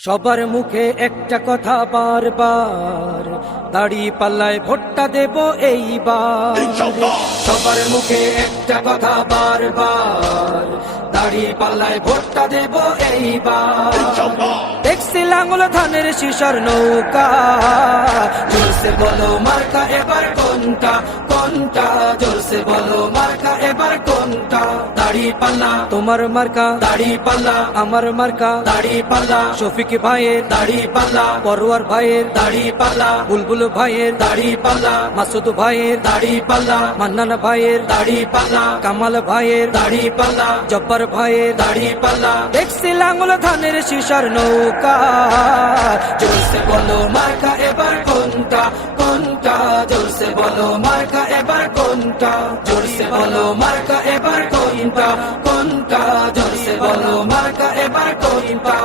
সবার মুখে একটা কথা বারবার, দাড়ি পাল্লায় ভোটটা দেব এইবার। সবার মুখে একটা কথা বারবার, দাড়ি পাল্লায় ভোটটা দেব এইবার। দেখছি লাঙ্গল ধানের শিশার নৌকা, জোরসে বলো মার্কা এবার কোনটা কোনটা, জোরসে বলো মার্কা এবার কোনটা। দাড়ি পাল্লা তোমার মার্কা, দাড়ি পাল্লা আমার মার্কা, দাড়ি পাল্লা শফিক ভাইয়ের দাড়ি পাল্লা, পরোয়ার ভাইয়ের দাড়ি পাল্লা, বুলবুল ভাইয়ের দাড়ি পাল্লা, মাসুদ ভাইয়ের দাড়ি পাল্লা, মান্নান ভাইয়ের দাড়ি পাল্লা, কামাল ভাইয়ের দাড়ি পাল্লা, জব্বার ভাইয়ের দাড়ি পাল্লা। দেখছি লাঙ্গল ধানের শিশার নৌকা, জোরসে বলো মার্কা এবার কোনটা কোনটা, জোরসে বলো মার্কা এবার কোনটা, জোরসে বলো মার্কা এবার কোনটা কোনটা, জোরসে বলো মার্কা এবার কোনটা।